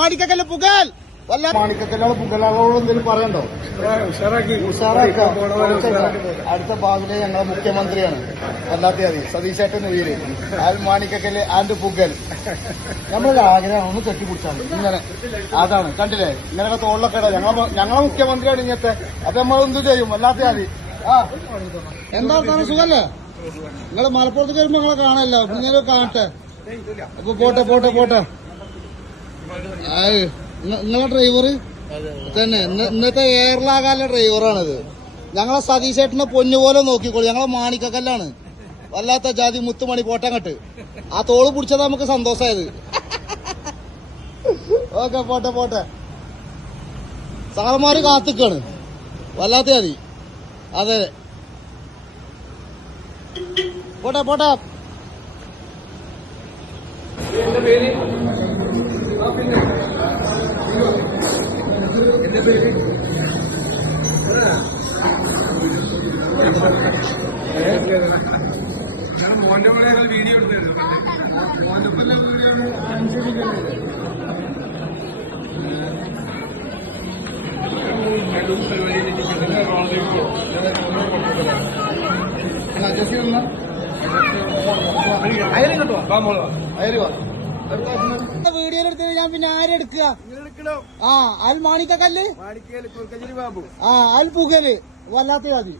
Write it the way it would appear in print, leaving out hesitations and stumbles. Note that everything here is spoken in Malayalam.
മാണിക്കക്കല്ല് പുകൽ മാണിക്കക്കല്ലാണ് പുകലാളോട് എന്തെങ്കിലും പറയണ്ടോ? ഉഷാറാക്കാം. അടുത്ത ഭാഗത്തിലെ ഞങ്ങളെ മുഖ്യമന്ത്രിയാണ് വല്ലാത്തയാതി സതീശേട്ടൻ ഉയര് അയാൾ മാണിക്കക്കല്ല് ആൻഡ് പുകൽ. നമ്മളൊരു ആഗ്രഹം ഒന്ന് കെട്ടിപ്പിടിച്ചാണ് ഇങ്ങനെ. അതാണ് കണ്ടില്ലേ, ഇങ്ങനെയൊക്കെ തോളിലൊക്കെ ഇടാം. ഞങ്ങളെ മുഖ്യമന്ത്രിയാണ് ഇങ്ങനത്തെ. അപ്പൊ നമ്മൾ എന്ത് ചെയ്യും? വല്ലാത്തയാതി. എന്താ സുഖല്ലേ? നിങ്ങള് മലപ്പുറത്ത് വരുമ്പോ നിങ്ങളെ കാണല്ലോ. ഇങ്ങനെ കാണട്ടെ. അപ്പൊ പോട്ടെ. നിങ്ങളെ ഡ്രൈവർ തന്നെ ഇന്നത്തെ എയർലാകാനുള്ള ഡ്രൈവറാണിത്. ഞങ്ങളെ സതീശേട്ടനെ പൊന്നുപോലെ നോക്കിക്കോളൂ. ഞങ്ങളെ മാണിക്കക്കല്ലാണ്. വല്ലാത്ത ജാതി മുത്തുമണി പോട്ടങ്ങട്ട്. ആ തോള് പിടിച്ചത് നമുക്ക് സന്തോഷമായത്. ഓക്കെ പോട്ടെ. സാറന്മാര് കാത്തിക്കാണ്. വല്ലാത്ത ജാതി. അതെ പോട്ടെ. എന്റെ പേര് ഞാൻ മോന്റെ പോലെ വീഡിയോ എടുത്തിരുന്നു. മോന്റെ പോലെ 5 മിനിറ്റ് വീഡിയോ എടുത്തത് ഞാൻ പിന്നെ ആരെടുക്കുക? അയാൾ മാണിക്കക്കല്ല്, അയാൾ പുകല്. വല്ലാത്ത ജാതി.